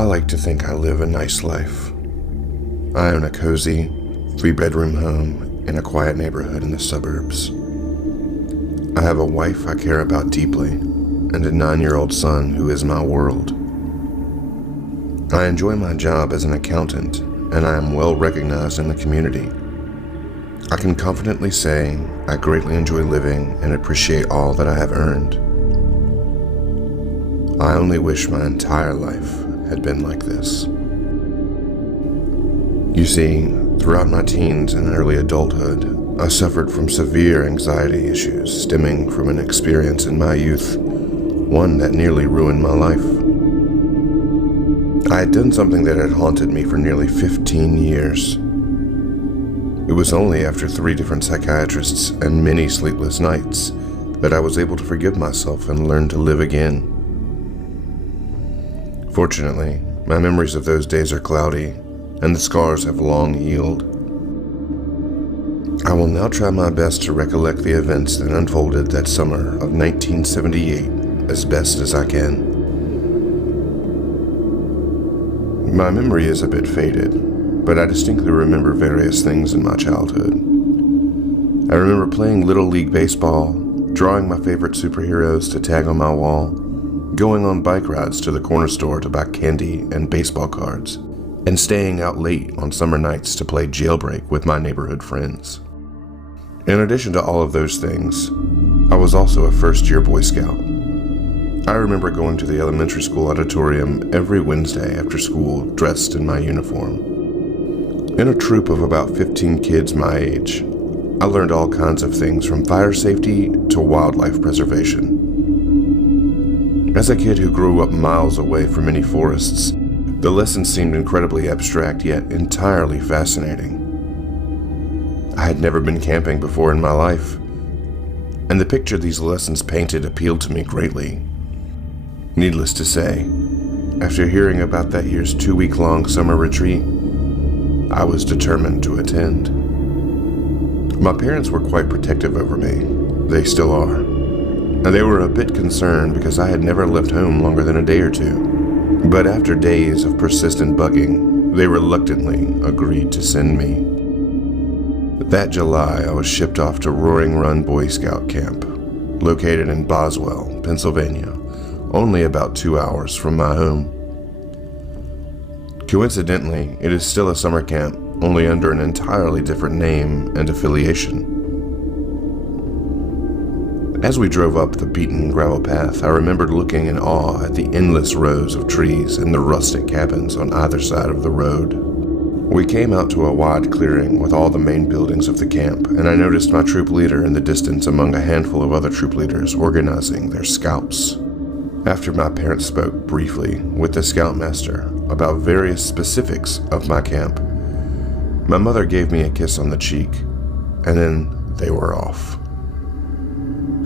I like to think I live a nice life. I own a cozy, 3-bedroom home in a quiet neighborhood in the suburbs. I have a wife I care about deeply, and a 9-year-old son who is my world. I enjoy my job as an accountant, and I am well recognized in the community. I can confidently say I greatly enjoy living and appreciate all that I have earned. I only wish my entire life had been like this. You see, throughout my teens and early adulthood, I suffered from severe anxiety issues stemming from an experience in my youth, one that nearly ruined my life. I had done something that had haunted me for nearly 15 years. It was only after 3 different psychiatrists and many sleepless nights that I was able to forgive myself and learn to live again. Fortunately, my memories of those days are cloudy, and the scars have long healed. I will now try my best to recollect the events that unfolded that summer of 1978 as best as I can. My memory is a bit faded, but I distinctly remember various things in my childhood. I remember playing Little League Baseball, drawing my favorite superheroes to tag on my wall, going on bike rides to the corner store to buy candy and baseball cards, and staying out late on summer nights to play jailbreak with my neighborhood friends. In addition to all of those things, I was also a first-year Boy Scout. I remember going to the elementary school auditorium every Wednesday after school dressed in my uniform. In a troop of about 15 kids my age, I learned all kinds of things from fire safety to wildlife preservation. As a kid who grew up miles away from any forests, the lessons seemed incredibly abstract yet entirely fascinating. I had never been camping before in my life, and the picture these lessons painted appealed to me greatly. Needless to say, after hearing about that year's 2-week-long summer retreat, I was determined to attend. My parents were quite protective over me. They still are. And they were a bit concerned because I had never left home longer than a day or two. But after days of persistent bugging, they reluctantly agreed to send me. That July, I was shipped off to Roaring Run Boy Scout Camp, located in Boswell, Pennsylvania, only about 2 hours from my home. Coincidentally, it is still a summer camp, only under an entirely different name and affiliation. As we drove up the beaten gravel path, I remembered looking in awe at the endless rows of trees and the rustic cabins on either side of the road. We came out to a wide clearing with all the main buildings of the camp, and I noticed my troop leader in the distance among a handful of other troop leaders organizing their scouts. After my parents spoke briefly with the scoutmaster about various specifics of my camp, my mother gave me a kiss on the cheek, and then they were off.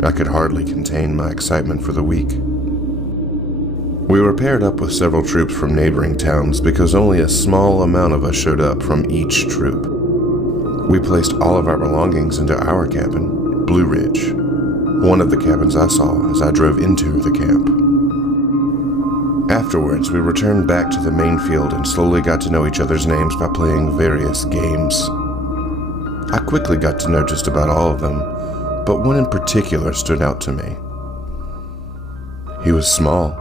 I could hardly contain my excitement for the week. We were paired up with several troops from neighboring towns because only a small amount of us showed up from each troop. We placed all of our belongings into our cabin, Blue Ridge, one of the cabins I saw as I drove into the camp. Afterwards, we returned back to the main field and slowly got to know each other's names by playing various games. I quickly got to know just about all of them, but one in particular stood out to me. He was small,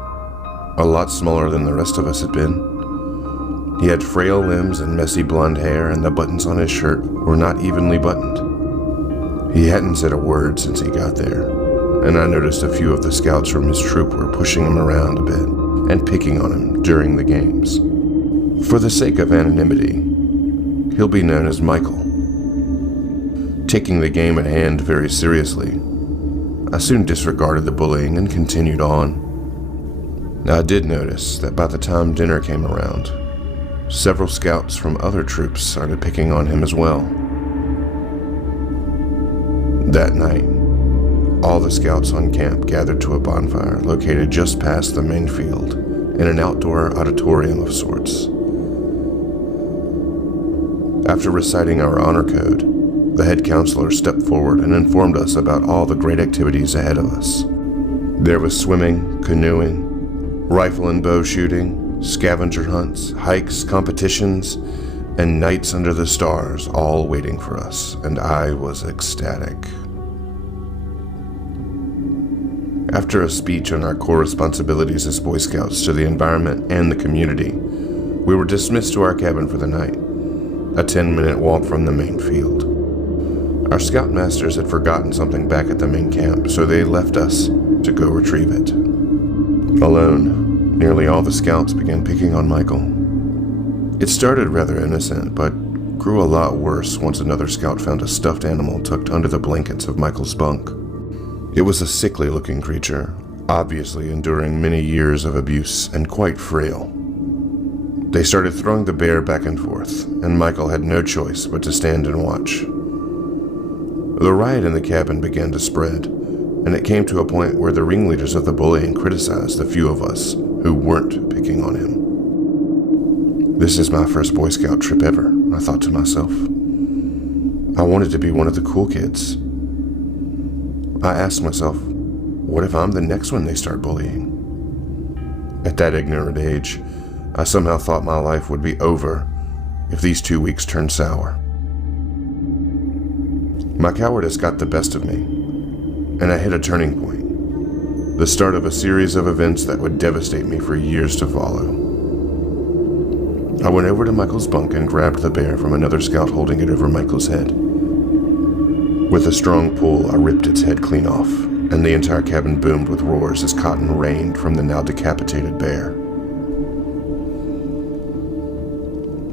a lot smaller than the rest of us had been. He had frail limbs and messy blonde hair, and the buttons on his shirt were not evenly buttoned. He hadn't said a word since he got there, and I noticed a few of the scouts from his troop were pushing him around a bit and picking on him during the games. For the sake of anonymity, he'll be known as Michael. Taking the game at hand very seriously, I soon disregarded the bullying and continued on. Now, I did notice that by the time dinner came around, several scouts from other troops started picking on him as well. That night, all the scouts on camp gathered to a bonfire located just past the main field in an outdoor auditorium of sorts. After reciting our honor code, the head counselor stepped forward and informed us about all the great activities ahead of us. There was swimming, canoeing, rifle and bow shooting, scavenger hunts, hikes, competitions, and nights under the stars all waiting for us, and I was ecstatic. After a speech on our core responsibilities as Boy Scouts to the environment and the community, we were dismissed to our cabin for the night, a 10-minute walk from the main field. Our scoutmasters had forgotten something back at the main camp, so they left us to go retrieve it. Alone, nearly all the scouts began picking on Michael. It started rather innocent, but grew a lot worse once another scout found a stuffed animal tucked under the blankets of Michael's bunk. It was a sickly-looking creature, obviously enduring many years of abuse and quite frail. They started throwing the bear back and forth, and Michael had no choice but to stand and watch. The riot in the cabin began to spread, and it came to a point where the ringleaders of the bullying criticized the few of us who weren't picking on him. This is my first Boy Scout trip ever, I thought to myself. I wanted to be one of the cool kids. I asked myself, what if I'm the next one they start bullying? At that ignorant age, I somehow thought my life would be over if these 2 weeks turned sour. My cowardice got the best of me, and I hit a turning point, the start of a series of events that would devastate me for years to follow. I went over to Michael's bunk and grabbed the bear from another scout holding it over Michael's head. With a strong pull, I ripped its head clean off, and the entire cabin boomed with roars as cotton rained from the now decapitated bear.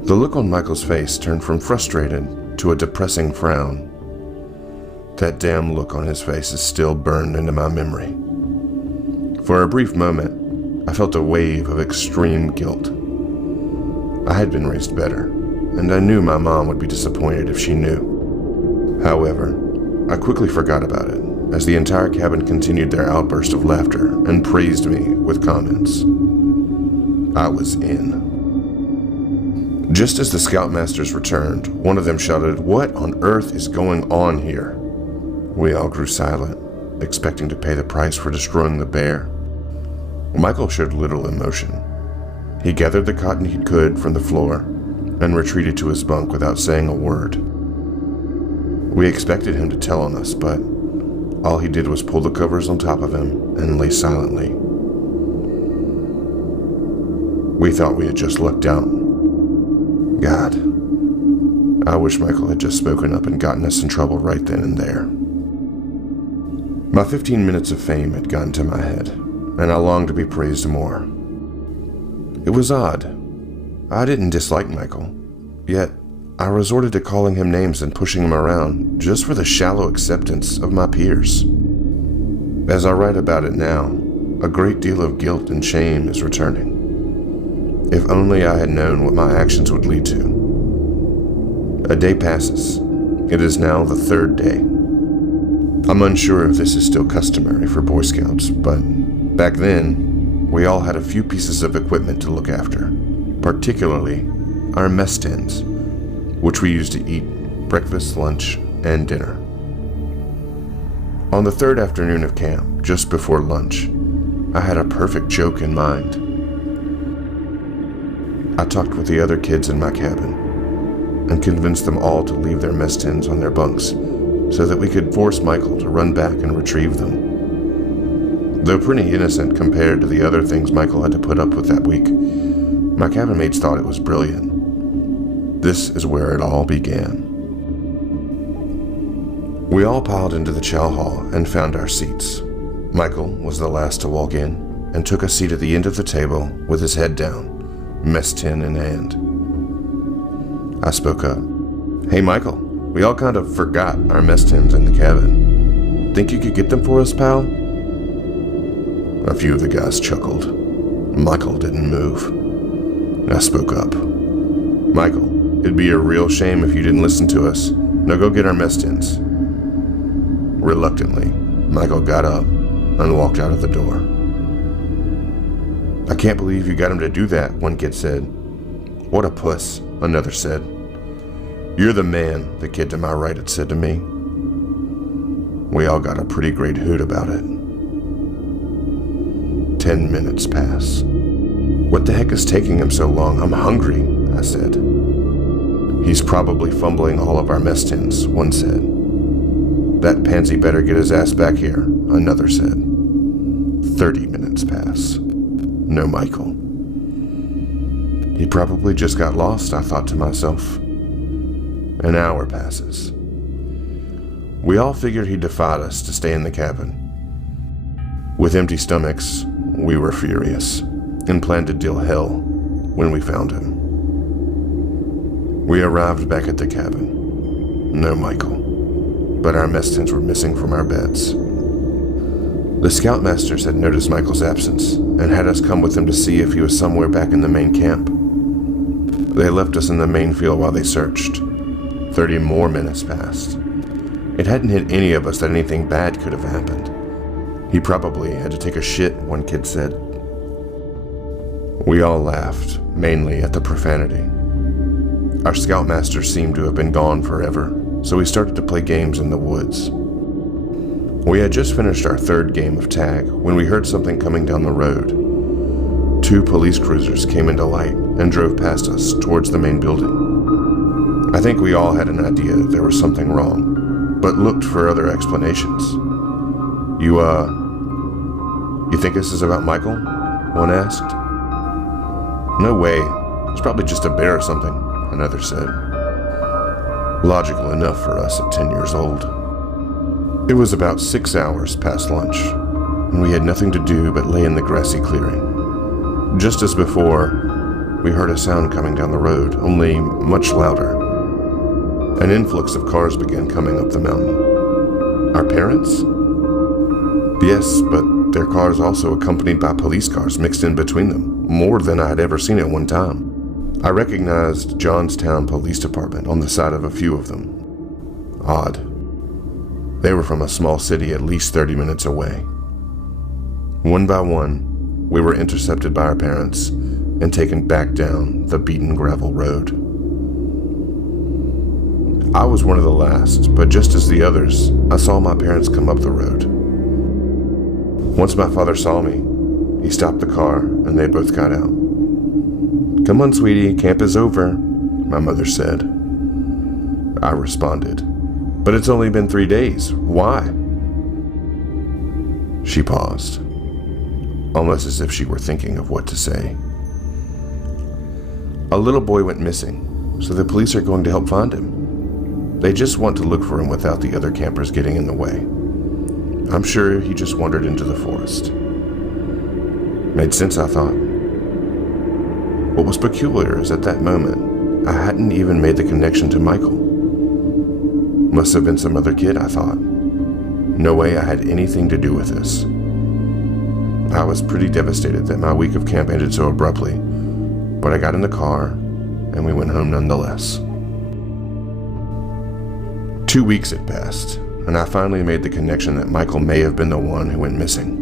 The look on Michael's face turned from frustrated to a depressing frown. That damn look on his face is still burned into my memory. For a brief moment, I felt a wave of extreme guilt. I had been raised better, and I knew my mom would be disappointed if she knew. However, I quickly forgot about it, as the entire cabin continued their outburst of laughter and praised me with comments. I was in. Just as the scoutmasters returned, one of them shouted, "What on earth is going on here?" We all grew silent, expecting to pay the price for destroying the bear. Michael showed little emotion. He gathered the cotton he could from the floor and retreated to his bunk without saying a word. We expected him to tell on us, but all he did was pull the covers on top of him and lay silently. We thought we had just lucked out. God, I wish Michael had just spoken up and gotten us in trouble right then and there. My 15 minutes of fame had gotten to my head, and I longed to be praised more. It was odd. I didn't dislike Michael, yet I resorted to calling him names and pushing him around just for the shallow acceptance of my peers. As I write about it now, a great deal of guilt and shame is returning. If only I had known what my actions would lead to. A day passes. It is now the third day. I'm unsure if this is still customary for Boy Scouts, but back then, we all had a few pieces of equipment to look after, particularly our mess tins, which we used to eat breakfast, lunch, and dinner. On the third afternoon of camp, just before lunch, I had a perfect joke in mind. I talked with the other kids in my cabin and convinced them all to leave their mess tins on their bunks so that we could force Michael to run back and retrieve them. Though pretty innocent compared to the other things Michael had to put up with that week, my cabin mates thought it was brilliant. This is where it all began. We all piled into the chow hall and found our seats. Michael was the last to walk in and took a seat at the end of the table with his head down, mess tin in hand. I spoke up. "Hey Michael, we all kind of forgot our mess tins in the cabin. Think you could get them for us, pal?" A few of the guys chuckled. Michael didn't move. I spoke up. "Michael, it'd be a real shame if you didn't listen to us. Now go get our mess tins." Reluctantly, Michael got up and walked out of the door. "I can't believe you got him to do that," one kid said. "What a puss," another said. "You're the man," the kid to my right had said to me. We all got a pretty great hoot about it. 10 minutes pass. "What the heck is taking him so long? I'm hungry," I said. "He's probably fumbling all of our mess tins," one said. "That pansy better get his ass back here," another said. 30 minutes pass. No Michael. He probably just got lost, I thought to myself. An hour passes. We all figured he defied us to stay in the cabin. With empty stomachs, we were furious and planned to deal hell when we found him. We arrived back at the cabin. No Michael, but our mess tins were missing from our beds. The scoutmasters had noticed Michael's absence and had us come with them to see if he was somewhere back in the main camp. They left us in the main field while they searched. 30 more minutes passed. It hadn't hit any of us that anything bad could have happened. "He probably had to take a shit," one kid said. We all laughed, mainly at the profanity. Our scoutmaster seemed to have been gone forever, so we started to play games in the woods. We had just finished our third game of tag when we heard something coming down the road. 2 police cruisers came into light and drove past us towards the main building. I think we all had an idea that there was something wrong, but looked for other explanations. You think this is about Michael?" one asked. "No way. It's probably just a bear or something," another said. Logical enough for us at 10 years old. It was about 6 hours past lunch, and we had nothing to do but lay in the grassy clearing. Just as before, we heard a sound coming down the road, only much louder. An influx of cars began coming up the mountain. Our parents? Yes, but their cars also accompanied by police cars mixed in between them, more than I had ever seen at one time. I recognized Johnstown Police Department on the side of a few of them. Odd. They were from a small city at least 30 minutes away. One by one, we were intercepted by our parents and taken back down the beaten gravel road. I was one of the last, but just as the others, I saw my parents come up the road. Once my father saw me, he stopped the car and they both got out. "Come on, sweetie, camp is over," my mother said. I responded, "But it's only been 3 days. Why?" She paused, almost as if she were thinking of what to say. "A little boy went missing, so the police are going to help find him. They just want to look for him without the other campers getting in the way. I'm sure he just wandered into the forest." Made sense, I thought. What was peculiar is at that moment, I hadn't even made the connection to Michael. Must have been some other kid, I thought. No way I had anything to do with this. I was pretty devastated that my week of camp ended so abruptly, but I got in the car and we went home nonetheless. 2 weeks had passed, and I finally made the connection that Michael may have been the one who went missing.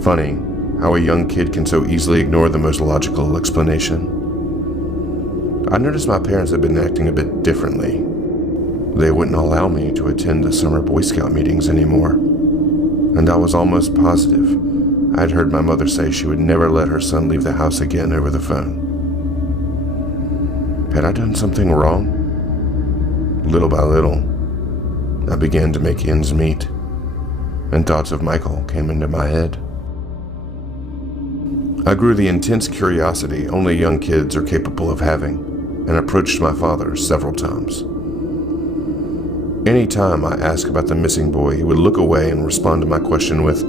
Funny how a young kid can so easily ignore the most logical explanation. I noticed my parents had been acting a bit differently. They wouldn't allow me to attend the summer Boy Scout meetings anymore, and I was almost positive I'd heard my mother say she would never let her son leave the house again over the phone. Had I done something wrong? Little by little, I began to make ends meet, and thoughts of Michael came into my head. I grew the intense curiosity only young kids are capable of having, and approached my father several times. Any time I asked about the missing boy, he would look away and respond to my question with,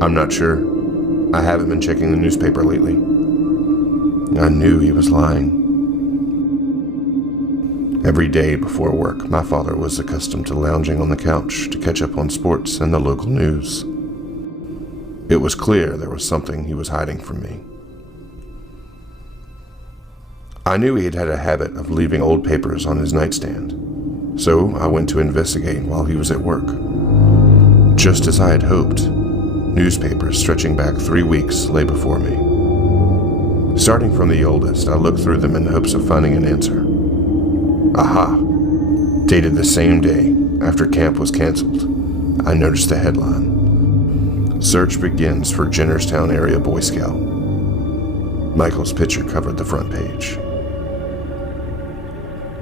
"I'm not sure. I haven't been checking the newspaper lately." I knew he was lying. Every day before work, my father was accustomed to lounging on the couch to catch up on sports and the local news. It was clear there was something he was hiding from me. I knew he had had a habit of leaving old papers on his nightstand, so I went to investigate while he was at work. Just as I had hoped, newspapers stretching back 3 weeks lay before me. Starting from the oldest, I looked through them in hopes of finding an answer. Aha! Dated the same day after camp was canceled, I noticed the headline. "Search begins for Jennerstown area Boy Scout." Michael's picture covered the front page.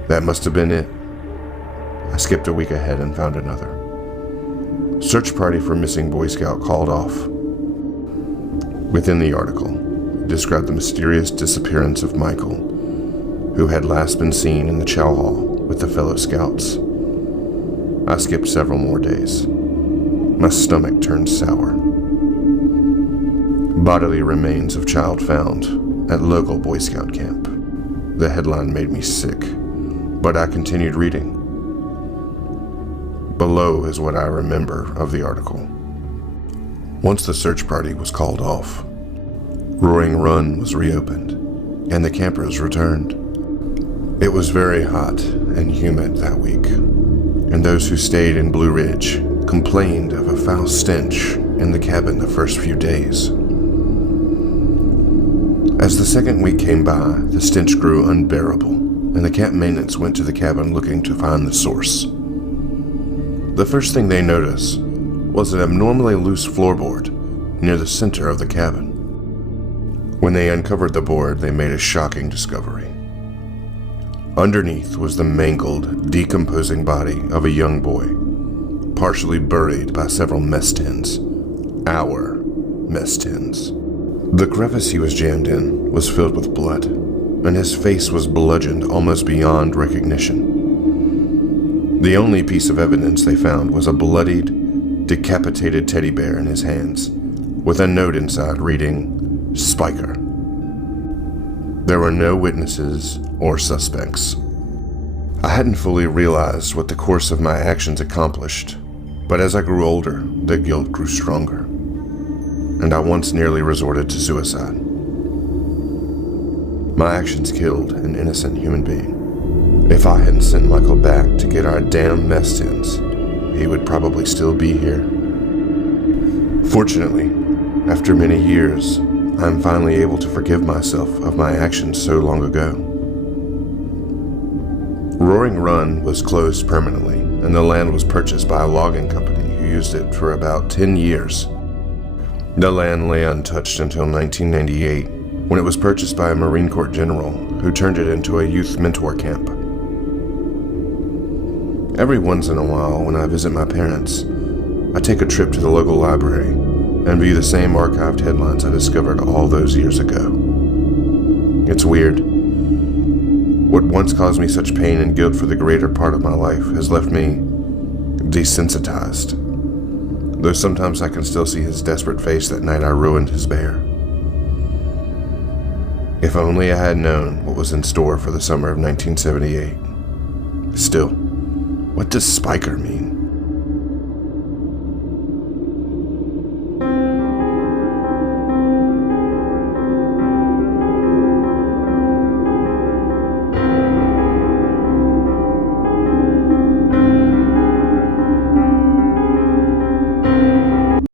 That must have been it. I skipped a week ahead and found another. Search party for missing Boy Scout called off. Within the article, it described the mysterious disappearance of Michael, who had last been seen in the chow hall with the fellow scouts. I skipped several more days. My stomach turned sour. Bodily remains of child found at local Boy Scout camp. The headline made me sick, but I continued reading. Below is what I remember of the article. Once the search party was called off, Roaring Run was reopened, and the campers returned. It was very hot and humid that week, and those who stayed in Blue Ridge complained of a foul stench in the cabin the first few days. As the second week came by, the stench grew unbearable, and the camp maintenance went to the cabin looking to find the source. The first thing they noticed was an abnormally loose floorboard near the center of the cabin. When they uncovered the board, they made a shocking discovery. Underneath was the mangled, decomposing body of a young boy, partially buried by several mess tins. Our mess tins. The crevice he was jammed in was filled with blood, and his face was bludgeoned almost beyond recognition. The only piece of evidence they found was a bloodied, decapitated teddy bear in his hands, with a note inside reading, "Spiker." There were no witnesses or suspects. I hadn't fully realized what the course of my actions accomplished, but as I grew older, the guilt grew stronger, and I once nearly resorted to suicide. My actions killed an innocent human being. If I hadn't sent Michael back to get our damn mess tins, he would probably still be here. Fortunately, after many years, I'm finally able to forgive myself of my actions so long ago. Roaring Run was closed permanently, and the land was purchased by a logging company who used it for about 10 years. The land lay untouched until 1998, when it was purchased by a Marine Corps general who turned it into a youth mentor camp. Every once in a while, when I visit my parents, I take a trip to the local library and view the same archived headlines I discovered all those years ago. It's weird. What once caused me such pain and guilt for the greater part of my life has left me desensitized, though sometimes I can still see his desperate face that night I ruined his bear. If only I had known what was in store for the summer of 1978. Still, what does Spiker mean?